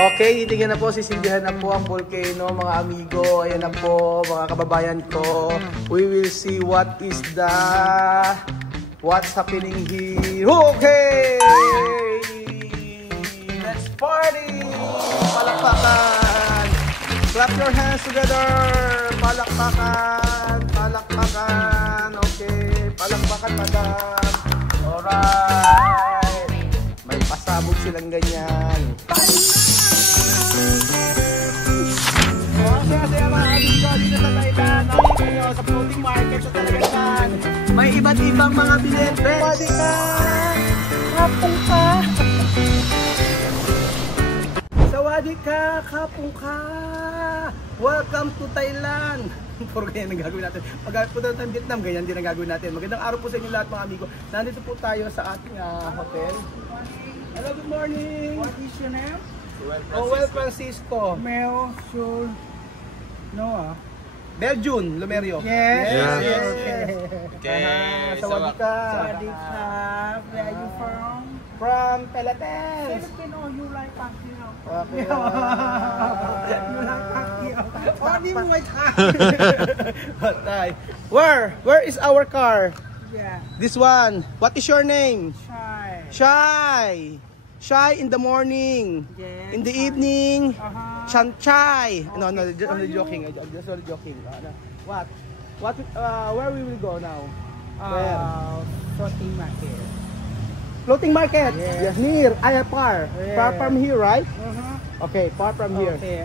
Okay, titignan na po, sisilbihan na po ang volcano, mga amigo. Ayan na po, mga kababayan ko. We will see what's happening here. Okay! Let's party! Palakpakan! Clap your hands together! Palakpakan! Palakpakan! Okay, palakpakan, madam. Alright! May pasabog silang ganyan. Kaya mga amigo, dito sa Thailand, nakita nyo sa floating market sa Talagasan. May iba't ibang mga binete. Pwede ka! Kapong ka! Sawadi ka! Kapong ka! Welcome to Thailand! Puro ganyan ang gagawin natin. Pag punta ng Vietnam, ganyan din ang gagawin natin. Magandang araw po sa inyo lahat mga amigo. Nandito po tayo sa ating hotel. Hello, good morning! What is your name? Well Francisco. Mel, Shul, Noah. Belgium, Lumerio. Yes. Okay. Sawadi ka. Sawadi ka. Where are you from? From Philippines. Filipino, you like Pacquiao. Okay. You like Pacquiao. Oh, di mo may Patay. Where is our car? Yeah. This one. What is your name? Shy. Shy. Shy in the morning. Yes. In the evening. Chai. No, Okay. I'm only joking. I'm just only joking. What? Where we will go now? Floating market. Floating market. Yes. Near Ayapar. Yes. Far from here, right? Okay, far from here. Okay.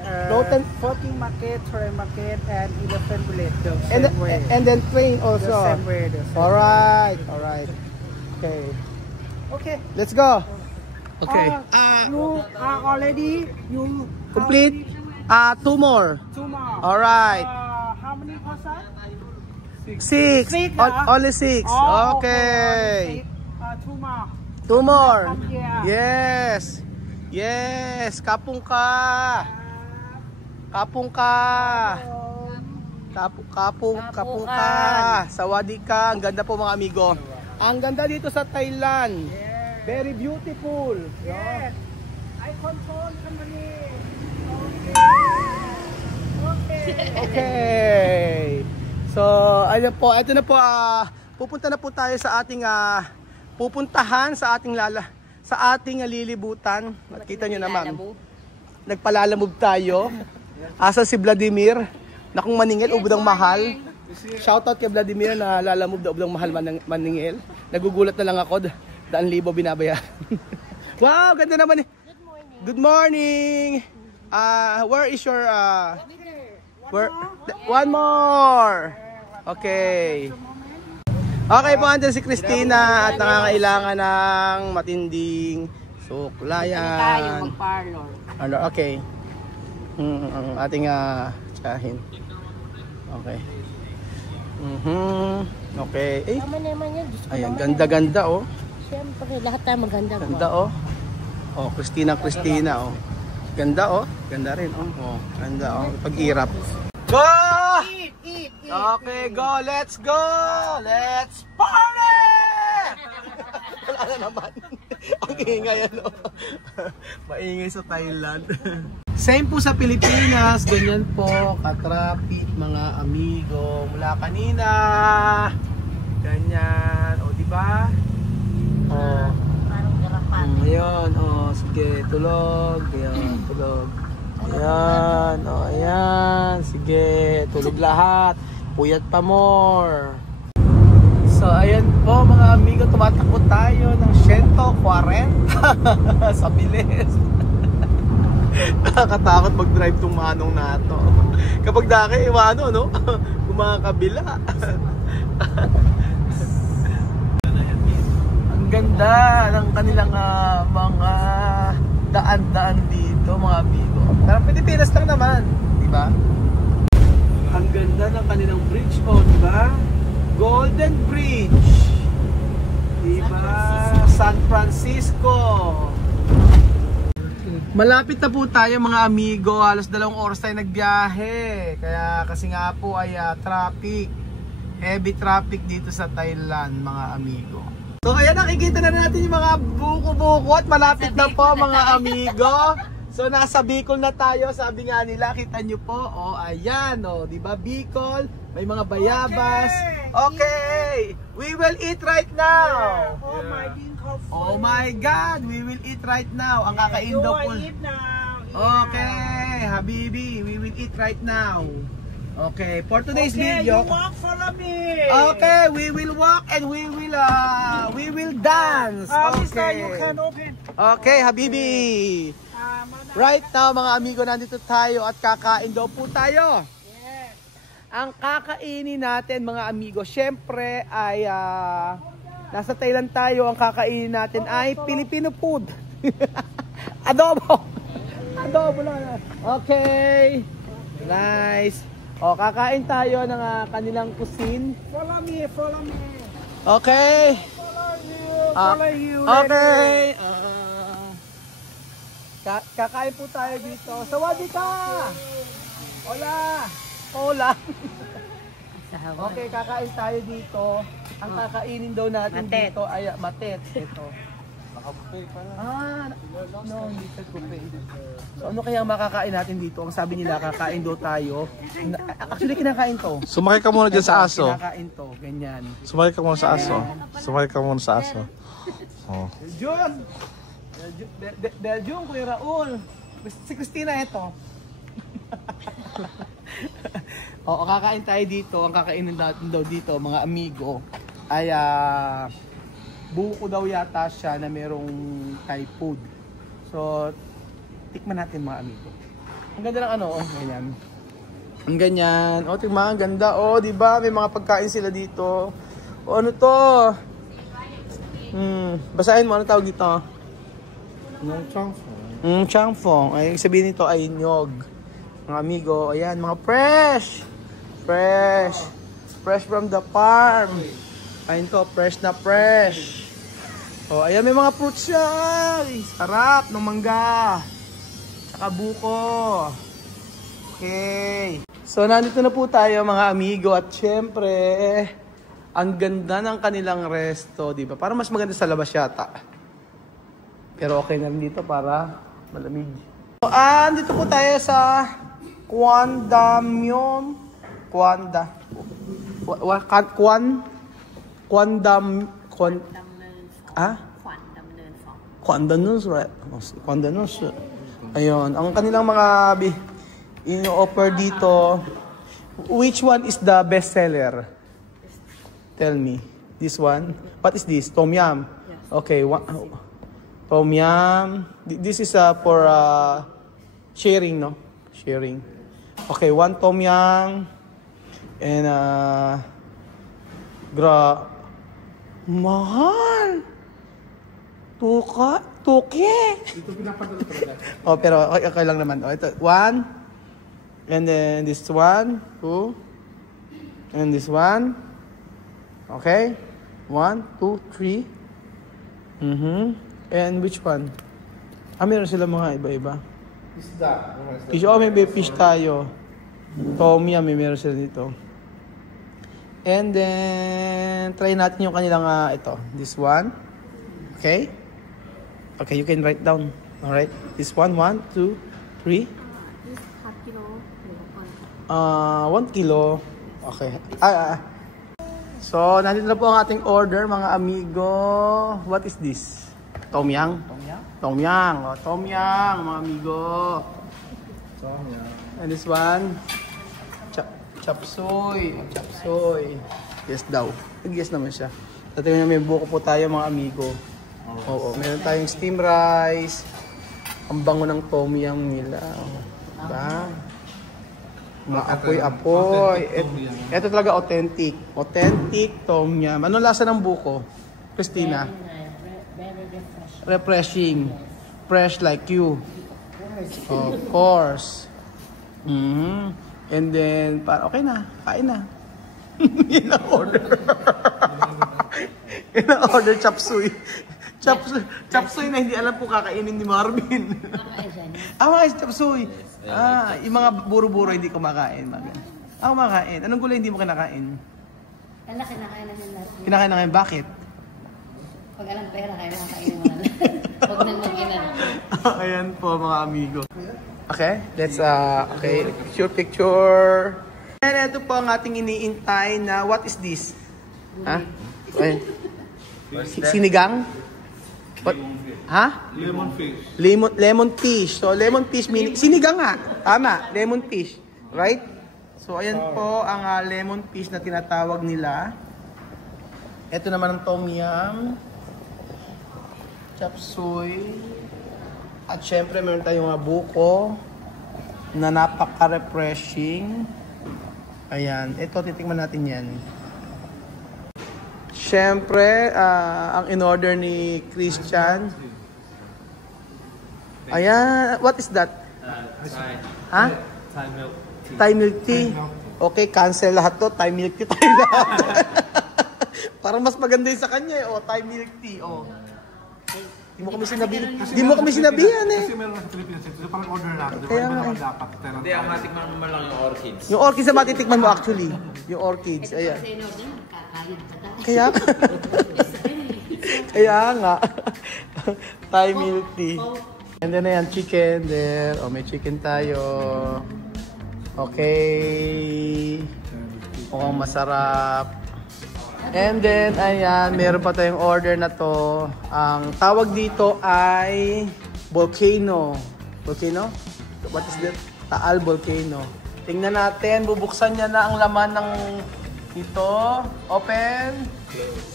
Floating market, train market, and elephant village. The and same way. and then train The also. same way. The same All right. Okay. Okay. Let's go. Okay. You are already Complete. Two more. Two more. All right. How many person? Six. Six, Only six. Oh, Okay. Two more. Two more. Come here. Yes. Yes. Kapung ka. Kapung ka. Kapung ka. Sawadi ka. Ang ganda po mga amigo. Ang ganda dito sa Thailand. Very beautiful. Yes. I control company. Okay. So, ayun po. Ito na po. Pupunta na po tayo sa ating pupuntahan sa ating lilibutan. At kita nyo naman. Nagpalalamove tayo. Asa si Vladimir. Na kung maningil, ubod ang mahal. Shoutout kay Vladimir na lalamove daw ubod ang mahal maningil. Nagugulat na lang ako. 1,000 binabayaran. Wow, ganda naman eh. Good morning. Where is your one more. Okay. Okay po, andyan si Christina at nangangailangan ng matinding suklayan. Tayo mag-parlor. Okay. Ang ating tsahin. Okay. Okay. Eh. Tama naman yan. Ayan, ganda-ganda oh. Siyempre, lahat tayo maganda. Ganda oh. Oh, Christina oh. Ganda oh. Ganda rin oh. Oh, ganda oh. Pag-irap. Go! Eat. Okay, go. Let's go. Let's party! Wala na naman. Ang ingay ano. Maingay sa Thailand. Same po sa Pilipinas. Ganyan po. Ka-traffic mga amigo. Mula kanina. Ganyan. O, diba? Oh. Parang garapan. Ayun, oh, sige, tulog. Ayan, tulog. Ayan, oh, ayan. Sige, tulog lahat. Puyat pa more. So, ayan po mga amigo, tumatakbo tayo ng 140 sa bilis. Nakakatakot mag-drive tong manong na to. Kapag daki, iwano, no? Kumakabila. Ang ganda ng kanilang mga daan-daan dito mga amigo. Pero Pilipinas lang naman, di ba? Ang ganda ng kanilang bridge, oh, di ba? Golden Bridge. Di ba? San Francisco. Malapit na po tayo mga amigo. Halos 2 oras tayo nagbiyahe. Kaya kasi nga po ay traffic. Heavy traffic dito sa Thailand mga amigo. So ayan, nakikita na natin yung mga buko-buko at malapit na po mga amigo So nasa Bicol na tayo, sabi nga nila, kita nyo po, ayan, di ba Bicol, may mga bayabas. Okay, we will eat right now. Oh my God. Oh my God, we will eat right now. Ang kakain daw po. Eat now. Okay, Habibi, we will eat right now. Okay, for today's You video. walk, follow me. Okay, we will walk and we will dance. Mister, you Okay. can open. Okay, Habibi. Right now, mga amigo, nandito tayo at kakain daw po tayo. Yes. Ang kakainin natin, mga amigo, syempre ay nasa Thailand tayo. Ang kakainin natin ay Filipino food. Adobo. Adobo lang. Okay. Nice. Kakain tayo ng kanilang cuisine. Follow me, follow me. Okay. Follow you. Okay. Kakain po tayo dito. Sawadika! Hola! Hola! Okay, kakain tayo dito. Ang kakainin daw natin Matet. dito ay matet. Ito. Nakabuffet pala. No, hindi sa buffet. So ano kaya ang makakain natin dito? Ang sabi nila, kakain daw tayo. Actually, kinakain to. Sumakay ka muna dyan sa aso. Kinakain to, ganyan. Sumakay ka muna sa aso. Sumakay ka muna sa aso. Oh. Belgium! Belgium, Kuya Raul. Si Christina ito. Kakain tayo dito. Ang kakainin natin daw dito, mga amigo, ay buko daw yata siya na merong Thai food. So, tikman natin, mga amigo. Ang ganda ng ano, ganyan. Ang ganyan. Tingnan, ang ganda. Di ba? May mga pagkain sila dito. Ano to? Basahin mo, ano tawag dito? Changfong. Ay, sabihin nito ay nyog. Mga amigo, ayan, mga fresh. Fresh. Fresh from the farm. Ayun to, fresh na fresh. Ayan, may mga fruits siya. Ay, sarap ng mangga. Tsaka buko. Okay. So, nandito na po tayo, mga amigo. At syempre, ang ganda ng kanilang resto, di ba? Parang mas maganda sa labas yata. Pero okay na rin dito para malamig. So, dito po tayo sa Kwandamyon. Kwandanuns. Ayun, ang kanilang mga ino-offer dito. Which one is the best seller? Tell me. This one? What is this? Tom Yum. Okay, Tom Yum. This is for sharing, no? Sharing. Okay, 1 Tom Yum. And mahal. Tuki. Ito pinapadala talaga. Pero okay lang naman. Ito, 1. And then this one, 2. And this one. Okay? 1, 2, 3. And which one? Meron sila mga iba-iba. Fish. May fish tayo. Tom Yum, meron sila dito. And then, try natin yung kanilang, ito. This one. Okay? Okay, you can write down. Alright? This one, 1, 2, 3. 1 kilo. Okay. So, nandito na po ang ating order, mga amigo. What is this? Tom Yum? Tom Yum, mga amigo. And this one, chop suey. Yes daw. Yes naman siya. Tatingnan niyo, may buko po tayo, mga amigo. Oo, meron tayong steam rice. Ang bango ng Tom Yum nila. Diba? Maapoy-apoy. Ito talaga authentic. Authentic Tom Yum. Anong lasa ng buko, Christina? Very Refreshing. Fresh like you. Of course. And then, okay na. Kain na. Yun ang order. Yun ang order, chop suey. Chop suey na hindi alam po kakainin ni Marvin. Mga chop suey. Yung mga buro-buro hindi ko makain. Ako makain. Anong gulay hindi mo kinakain? Kinakain namin natin. Kinakain na ngayon. Bakit? Pag alam pera, kaya nakakainin mo na lang. Huwag nang mag-inan. Ayan po mga amigo. Okay, let's okay, picture. And ito po ang ating iniintay na what is this? Ha? Okay. Sinigang? What? Ha? Lemon fish. Lemon fish. So lemon fish meaning sinigang nga. Tama, lemon fish. Right? So ayan po ang lemon fish na tinatawag nila. Ito naman ang tom yum, chop suey, at syempre meron tayong buko na napaka-refreshing. Ayan, ito titikman natin yan. Syempre, ang in-order ni Christian. Ayan, what is that? Ha? Thai milk tea. Okay, cancel lahat to. Thai milk tea tayo lahat. Parang mas maganda yun sa kanya eh. Oh, Thai milk tea. Oh. Di mo kami sinabihan eh. Kasi meron sa Pilipinas, ito parang order natin. Kaya nga eh. Dapat. Hindi, ang matikman mo lang yung orchids. Yung orchids na matitikman mo actually. Yung orchids. Ayan. Kasi in-order, kakayod ka tayo. Kaya Kaya nga. Thai milk tea. And then ayan, chicken there. Oh, may chicken tayo. Okay. Mukhang masarap. And then, ayan, meron pa tayong order na to. Ang tawag dito ay volcano. Volcano? What is that? Taal volcano. Tingnan natin, bubuksan niya na ang laman ng ito. Open.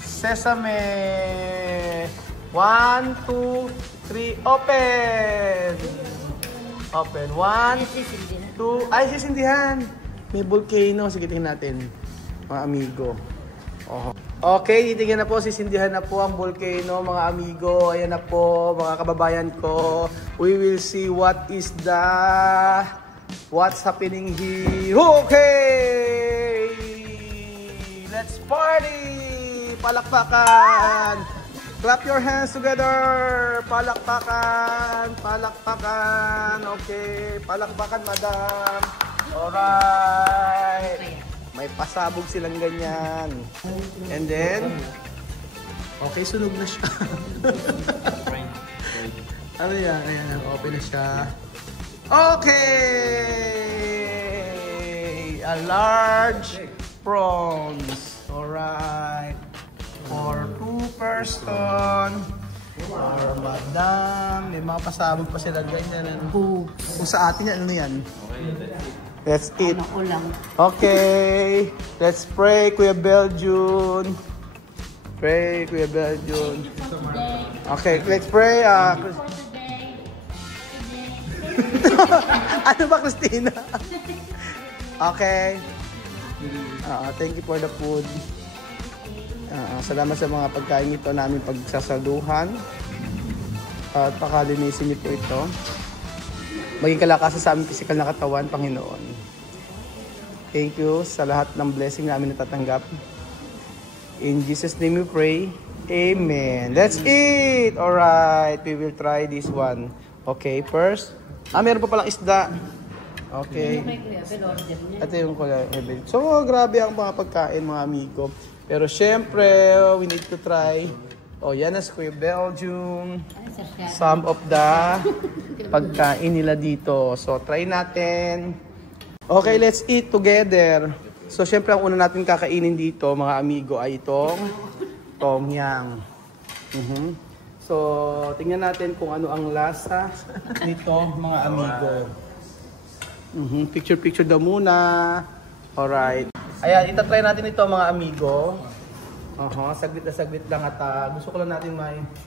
Sesame. 1, 2, 3, open! Open. 1, 2, ay, sisindihan. May volcano. Sige, tingnan natin. Mga amigo. Oh. Okay, titingnan na po, sisindihan na po ang volcano, mga amigo. Ayan na po, mga kababayan ko. We will see what's happening here. Okay! Let's party! Palakpakan! Clap your hands together! Palakpakan! Palakpakan! Okay, palakpakan, madam. Alright! May pasabog silang ganyan. And then, okay, sunog na siya. Ano yan? Ayan, open na siya. Okay! A large prawns. Alright. For 2 person. For madam. May mga pasabog pa silang ganyan. Kung sa atin yan, ano yan? Let's eat. Ako lang. Okay. Let's pray, Kuya Beljun. Pray, Kuya Beljun. Okay, let's pray. Ano ba, Christina? Okay. Thank you for the food. Salamat sa mga pagkain ito namin pagsasaluhan. At pakalinisin niyo po ito. Maging kalakasan sa aming physical na katawan, Panginoon. Thank you sa lahat ng blessing namin natatanggap. In Jesus' name we pray. Amen. That's it! Alright, we will try this one. Okay, first. Meron pa palang isda. Okay. Ito yung Kuya Abel. So, grabe ang mga pagkain, mga amigo. Pero syempre, we need to try. Oh, yan na si Kuya Beljun. Some of the pagkain nila dito. So, try natin. Okay, let's eat together. So, syempre, ang una natin kakainin dito, mga amigo, ay itong tom yum. So, tingnan natin kung ano ang lasa nito, mga amigo. Picture daw muna. Alright. Ayan, itatry natin ito, mga amigo. Saglit na saglit lang at gusto ko lang natin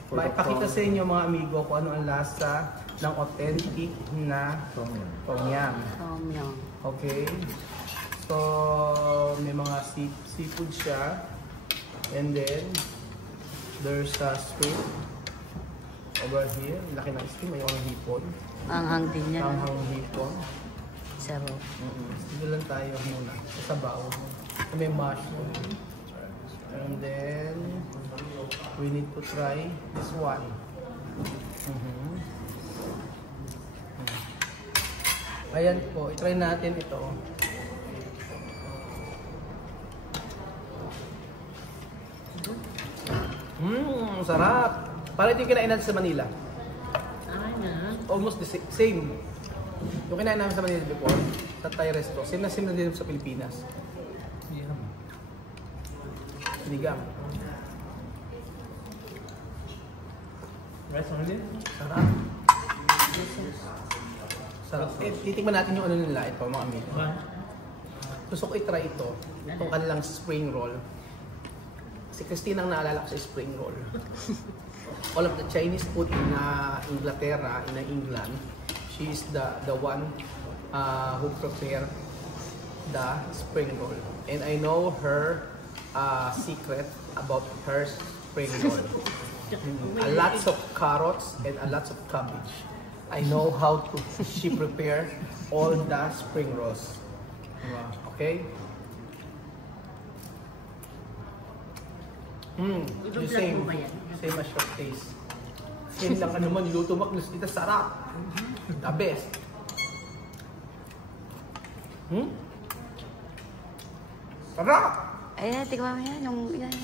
maipakita sa inyo, mga amigo, kung ano ang lasa ng authentic na tom yum. Okay. So, may mga seafood siya. And then, there's a shrimp over here. Laki ng shrimp, may hipon. Anghang din yan. Anghang hipon. Sarap. Dito lang tayo muna. Sa bao. May mushroom. And then, we need to try this one. Ayan po, i-try natin ito. Sarap. Parang ito yung kinain natin sa Manila. Almost the same. Yung kinain namin sa Manila before, sa Thai resto. Same na din sa Pilipinas. Sinigang. Rice only? Sarap. Sarap. Titikman natin yung ano nila ito, mga amigo. Gusto ko i-try ito. Itong kanilang spring roll. Si Christine ang naalala ko sa spring roll. All of the Chinese food in Inglaterra, in England, she is the one who prepared the spring roll. And I know her secret about her spring roll. A lots of carrots and a lots of cabbage. I know how to she prepare all the spring rolls. Okay? The same as your taste. Same lang ano man, niluto maklos dito, sarap. The best. Sarap! Ayan, tignan mo yan. Yung yan.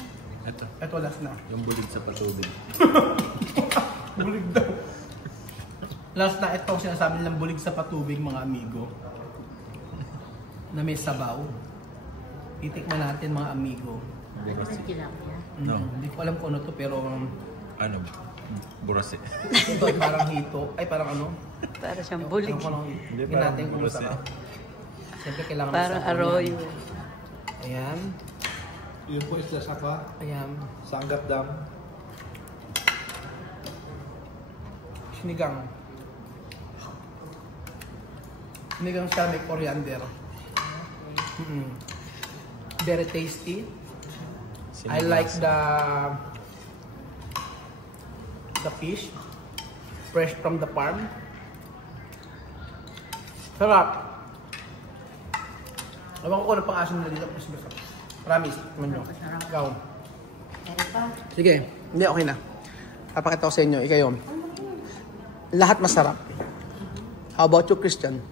Ito last na. Yung bulig sa patubig. Bulig daw. Last na ito, sinasabi nilang bulig sa patubig, mga amigo. Na may sabaw. Titikman natin, mga amigo. No. Hindi ko alam kung ano to, pero Ano? Burase. ito ay parang hito. Ay, parang ano? Para siyang bulig. Hindi natin kung burase. masarap. Siyempre kailangan Parang masarap arroyo. yan. Ayan. Yun po isla saka Ayan. Sangat Dam. Sinigang. Sinigang siya, may coriander. Very tasty. I like the fish. Fresh from the farm. Sarap. Ewan ko kung ano pang asin nila dito. Promise. Ano? Ikaw. Sige. Hindi, okay na. Papakita ko sa inyo. Ikayo. Lahat masarap. How about you, Christian?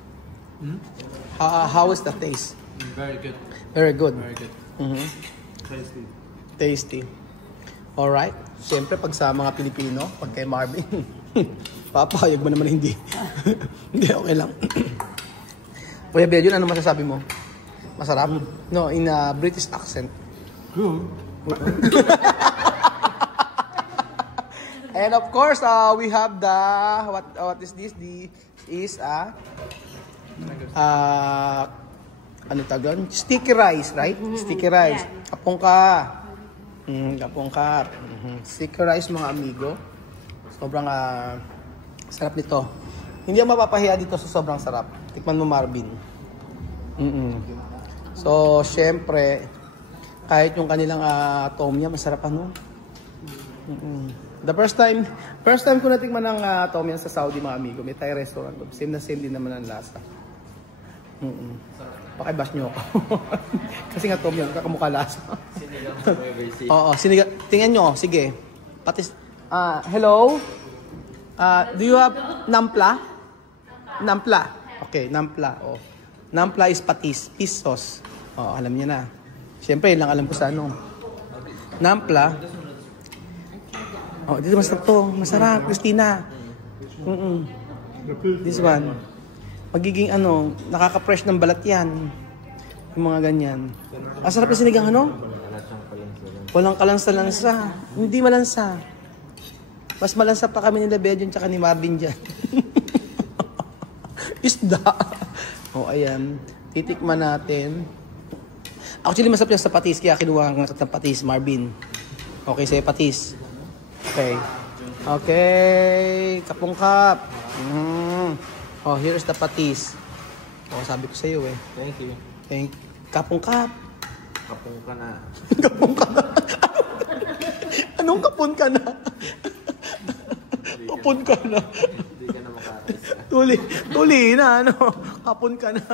How is the taste? Very good. Very good. Very good. Tasty. Tasty. Alright. Siyempre, pag sa mga Pilipino, pag kay Marvin, papayag mo naman hindi. Hindi, okay lang. Kuya Belgian, ano masasabi mo? Masarap? No, in a British accent. Good. And of course, we have the, what is this? This is ano tagon? Sticky rice, right? Sticky rice. Kapungka. Kapungka. Sticky rice, mga amigo. Sobrang sarap nito. Hindi ako mapapahiya dito sa sobrang sarap. Tikman mo, Marvin. So, syempre, kahit yung kanilang tom yum, masarap ano. The first time ko natikman ng tom yum sa Saudi, mga amigo. May Thai restaurant. Same na same din naman ang lasa. Pakibash nyo ako. Kasi nga tom yum, kakamukha lasa. Sinigang sa Nueva Ecija. Oo, sinigang. Tingnan nyo, sige. Patis. Hello? Do you have nampla? Nampla. Okay, nampla. Oh. Nampla is patis. Fish sauce. Oh, alam niya na. Siyempre, yun lang alam ko sa ano. Nampla. Oh, dito masarap to. Masarap, Christina. This one. Magiging ano, nakaka-fresh ng balat yan. Yung mga ganyan. Ang sarap na sinigang ano? Walang kalansa-lansa. Hindi malansa. Mas malansa pa kami nila Belgian tsaka ni Marvin dyan. Isda. O, ayan. Titikman natin. Actually, masarap yan sa patis. Kaya kinuha ng patis, Marvin. Okay, sa'yo patis. Okay. Okay. Kapungkap. Oh, here's the patis. Oh, sabi ko sa'yo eh. Thank you. Kapungkap. Kapong ka na. Kapun ka na. Anong kapun ka na? Kapun ka na. Hindi ka na makakaisa. Tuli na, ano? Kapun ka na.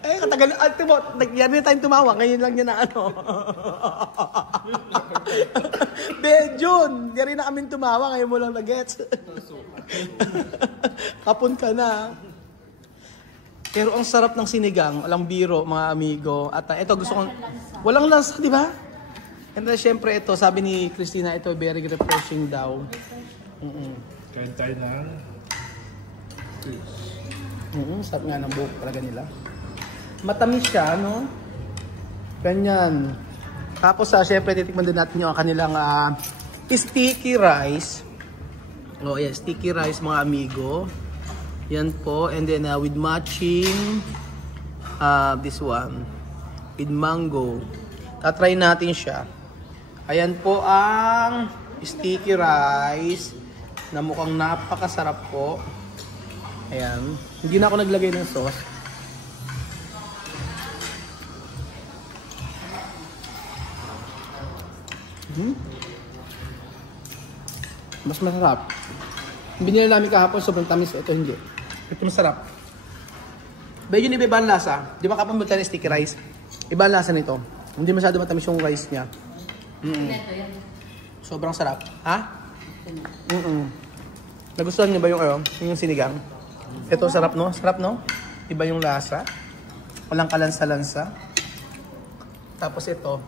Katagal, nagyari na tayong tumawa. Ngayon lang niya na, ano? Bejun, yari na kami tumawa. Ngayon mo lang na-gets. Kapun ka na. Pero ang sarap ng sinigang, walang biro, mga amigo. At ito gusto kong, walang lansa, di ba? And then syempre ito, sabi ni Christina, ito very refreshing daw. Kain tayo na. Sarap nga ng buhok talaga nila. Matamis siya, no? Ganyan. Tapos syempre titikman din natin yung kanilang sticky rice. Oh, yeah, sticky rice mga amigo. Yan po. And then with matching this one. With mango. Tatry natin siya. Ayan po ang sticky rice na mukhang napakasarap po. Ayan. Hindi na ako naglagay ng sauce. Mas masarap. Binili namin kahapon, sobrang tamis. Ito hindi. Ito masarap. Medyo iba ang lasa. Di ba kapag magka ng sticky rice? Iba ang lasa nito. Hindi masyado matamis yung rice niya. Sobrang sarap. Ha? Nagustuhan niyo ba yung sinigang? Ito sarap no? Sarap no? Iba yung lasa. Walang kalansa-lansa. Tapos ito.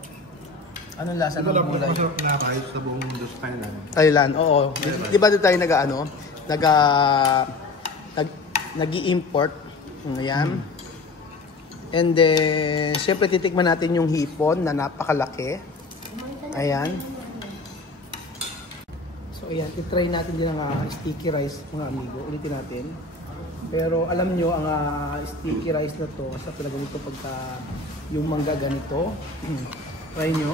Anong lasa ng gulay? Masarap na rice sa buong mundo sa Thailand. Thailand, oo. Di ba doon tayo nag-i-import? Ayan. And then, syempre titikman natin yung hipon na napakalaki. Ayan. So ayan, titry natin din ang sticky rice mga amigo. Ulitin natin. Pero alam nyo, ang sticky rice na to, sa talaga nito pagka yung mangga ganito. Try nyo.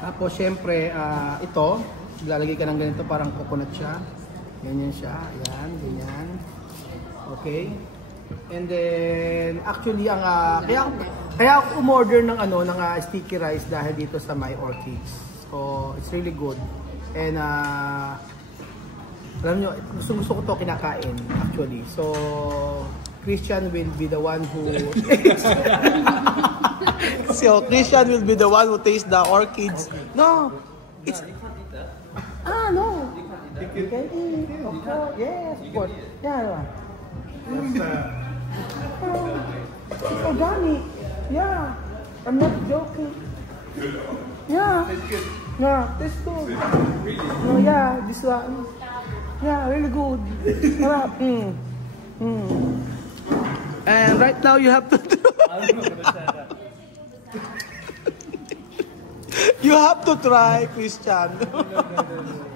Tapos syempre, ito, lalagay ka ng ganito, parang coconut siya. Ganyan siya. Ayan, ganyan. Okay. And then, actually, kaya ako umorder ng ng sticky rice dahil dito sa My Orchids. So, it's really good. And, alam nyo, gusto ko to kinakain, actually. So, Christian will be the one who... So, Christian will be the one who tastes the orchids. No, it's... no. You can eat, of course. Yes, of course. Yeah, it's organic. Yeah, I'm not joking. Yeah, that's good. No, yeah, this one. Yeah, really good. And right now you have to you have to try, Christian.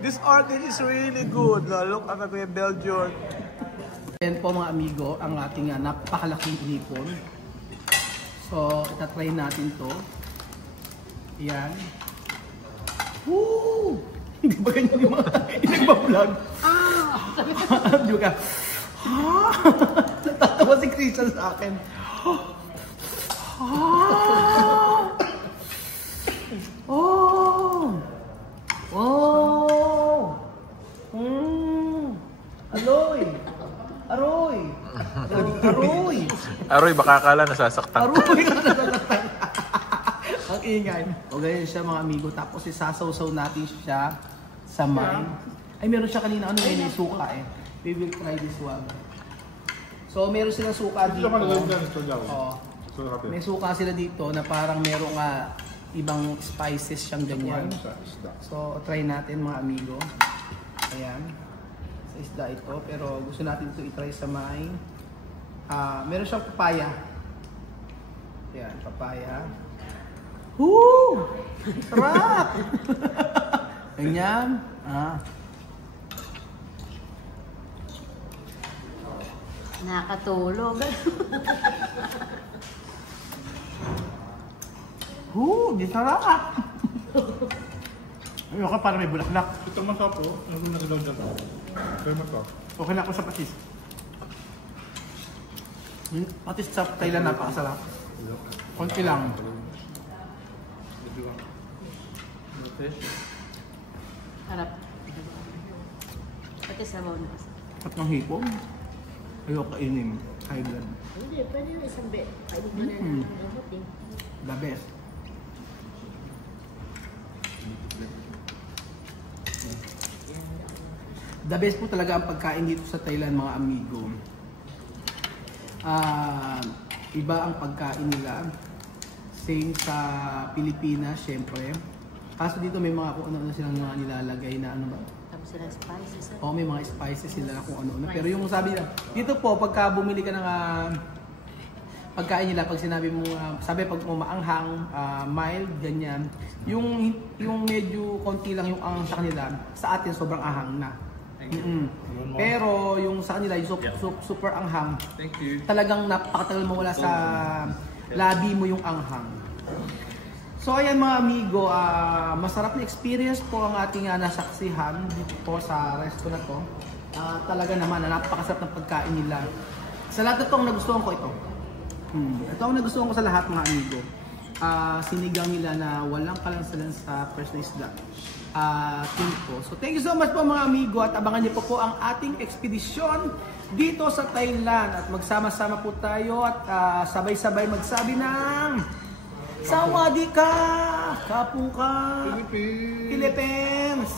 This orchid is really good. Look at the Belgian. Ayan po mga amigo, ang ating napakalaking hipon. So, itatry natin to. Ayan. Woo! Hindi ba ganyan yung mga inagbablog? Di ba ka? Natatawa si Christian sa akin. Aroy, baka akala nasasaktan. Ang ingay. O ganyan siya mga amigo. Tapos isasaw-saw natin siya sa may. Ay, meron siya kanina. May suka eh. We will try this one. So, meron silang suka dito. May suka sila dito na parang merong ibang spices siyang ganyan. So, try natin mga amigo. Ayan. Sa isda ito. Pero gusto natin ito i-try sa may. Meron siyang papaya. Ayan, papaya. Woo! Sarap! Ganyan. Nakatulog. Di sarap! Ayun ka, parang may bulaklak. Ito masarap po. Ano na gano'n dyan? Kaya masarap. Okay na ako sa patis. Patis sa Thailand napakasarap. Konti lang. Harap. Pati sa bawang nasa. At ng hipon. Ayoko kainin. High blood. Hindi, pwede na isang bet. Pwede mo na ng gamot eh. The best. The best po talaga ang pagkain dito sa Thailand mga amigo. Iba ang pagkain nila Same sa Pilipinas, syempre. Kaso dito may mga kung ano-ano silang mga nilalagay na ano ba? Tapos sila spices. Oo, may mga spices sila na kung ano-ano. Pero yung sabi nila, dito po, pagka bumili ka ng pagkain nila, pag sinabi mo, sabi pag maanghang, mild, ganyan, yung medyo konti lang yung anghang sa kanila, sa atin sobrang ahang na. Pero yung sa kanila, yung super anghang, talagang napakatagal mo wala sa labi mo yung anghang. So ayan mga amigo, masarap na experience po ang ating nasaksihan dito po sa resto na to. Talaga naman, napakasarap ng pagkain nila. Sa lahat na to, nagustuhan ko ito. Ito ang nagustuhan ko sa lahat mga amigo. Sinigang nila na walang kalansalan sa fresh na isda. Po. So thank you so much po mga amigo at abangan niyo po ang ating ekspedisyon dito sa Thailand at magsama-sama po tayo at sabay-sabay magsabi ng Sawadee ka! Kapuka! Philippines!